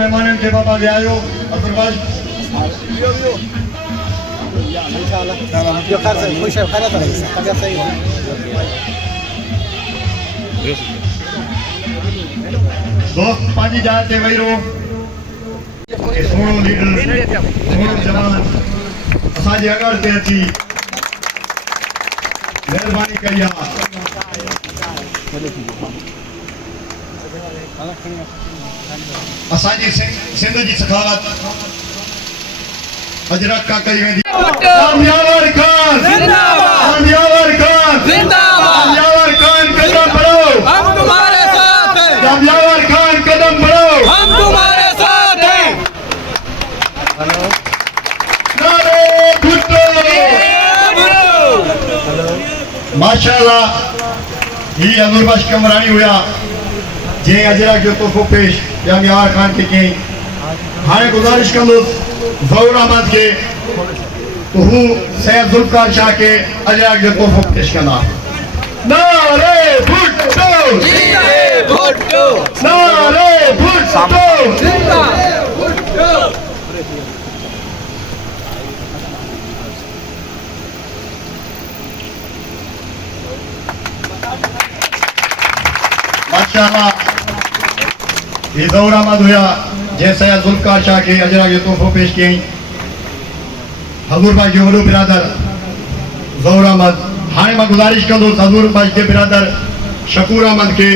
मेहमाननि खे बाबा विहायो अब्दुल दोस्त पांजी जाइ ते वेही रहो सोनो लीडर सोनो जवान असांजे अगड़ ते अची मेहरबानी कई आहे असांजी सिंध जी सखावत अजरक का कई वेंदी यावर खान जिंदाबाद यावर खान जिंदाबाद यावर खान कदम बढ़ो हम तुम्हारे साथ हैं यावर खान कदम बढ़ो हम तुम्हारे साथ हैं नारे भुट्टो माशाअल्लाह ही अजरबाश कमरानी हुआ जे अजरक जो तोहफो पेश यावर खान के कई हाणे गुजारिश कंदुसि ज़हूर अहमद के तो हूँ सैयद जुल्फकार शाह के अजरक जो तोहफो पेश कंदा नारे भुट्टो भुट्टो नारे भुट्टो भुट्टो माशाअल्लाह ये ज़हूर अहमद हुआ जैसे जुल्फकार शाह के अजरक जो तोहफो पेश कई हजूर भाई जो वॾो बिरादर ज़हूर अहमद हाणे मां गुज़ारिश कंदुसि हजूर भाई के बिरादर शकूर अहमद के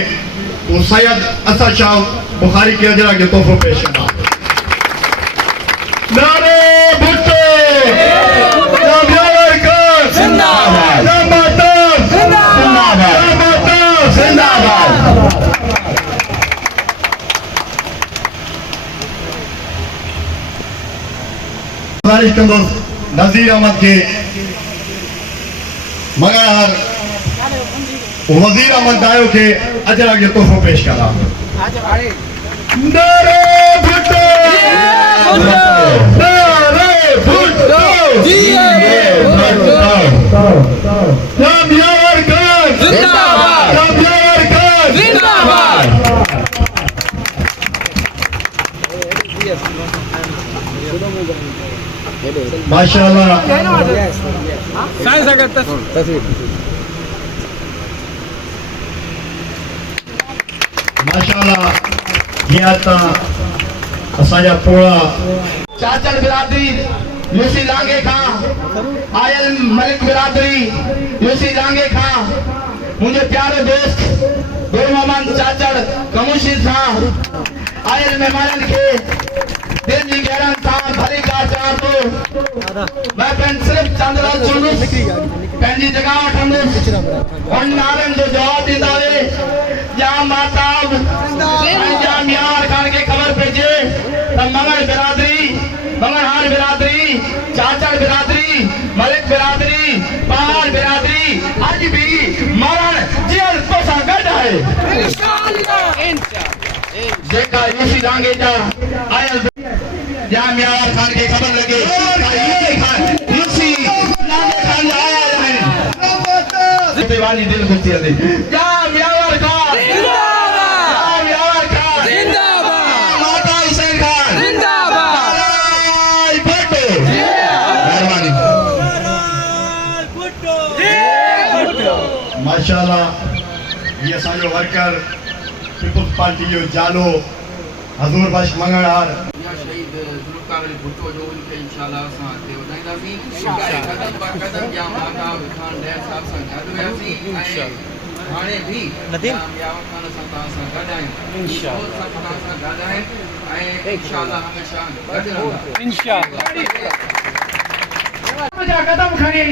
वो सैयद असद शाह बुखारी के अजरक जो तोहफो पेश कंदा नारे भुट्टो यावर खान जिंदाबाद जिंदाबाद जिंदाबाद गुजारिश कंदुसि नज़ीर अहमद के मगर वज़ीर अहमद दायो के अजरक जो तोहफो पेश करा नारे भुट्टो नारे भुट्टो यावर खान जिंदाबाद यावर खान जिंदाबाद माशाअल्लाह माशाअल्लाह ये आता असांजा पोड़ा चाचड़ बिरादरी यूसी लांगे खां आयल मलिक बिरादरी यूसी लांगे खां मुझे प्यारे दोस्त गुरु मोहम्मद चाचड़ कमुशी सां आयल मेहमानन के दिल जी गहरन सां भली का चार तो मैं सिर्फ चंद्रलाल चुंडुस पंहिंजी जगह वठंदुसि उन नारनि जो जवाब ॾींदा वे या माताब या यावर खान के ख़बर पइजे त मंगल बिरादरी मंगलहार बिरादरी चाचड़ बिरादरी मलिक बिरादरी पहाड़ बिरादरी अज भी मरण जेल तो सां गॾु आहे जेका यूसी लांगे जा आयल या यावर खान के खबर लगे यूसी लांगे खान आया है दीवानी दिल खुशी है या यावर खान जिंदाबाद यावर खान जिंदाबाद माता हुसैन खान जिंदाबाद भुट्टो मेहरबानी भुट्टो माशाअल्लाह ये असांजो वर्कर पीपल्स पार्टी जो जालो हजूर बश मंगलहार शहीद जुल्फकार भुट्टो जो उनके इंशाल्लाह असां ते वधाईंदासीं कदम पर कदम या माता खान डैर साहब सां गॾु वियासीं इंशाल्लाह हाणे भी यावर खान सां तव्हां सां गॾु आहियूं इंशाल्लाह तव्हां सां गॾु आहिनि ऐं इंशाल्लाह हमेशह गॾु रहंदा इंशाल्लाह कदम खणी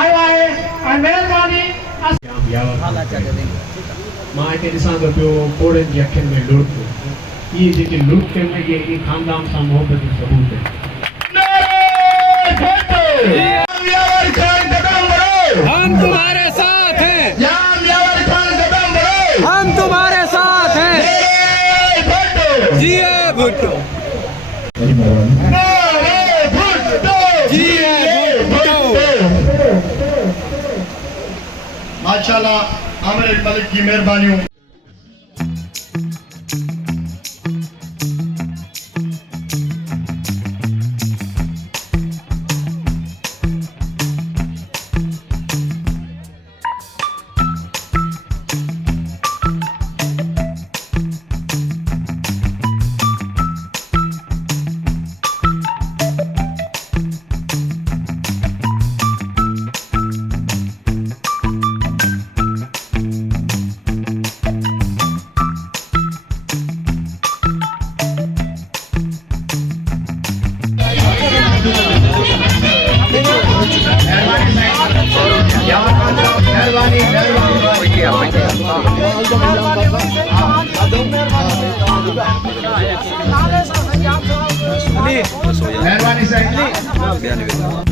आयो आहे ऐं महिरबानी मां हिते ॾिसां थो पियो कोड़नि जी अखियुनि में लुड़क ये जेके लुट के में ये खानदान सा मोहब्बत की सबूत है यावर खान कदम बढ़ो हम तुम्हारे साथ हैं यावर खान कदम बढ़ो हम तुम्हारे साथ हैं भुट्टो जिए भुट्टो नारे भुट्टो जिए भुट्टो माशाअल्लाह आमिर मलिक की मेहरबानियों मेहरबानी साहब।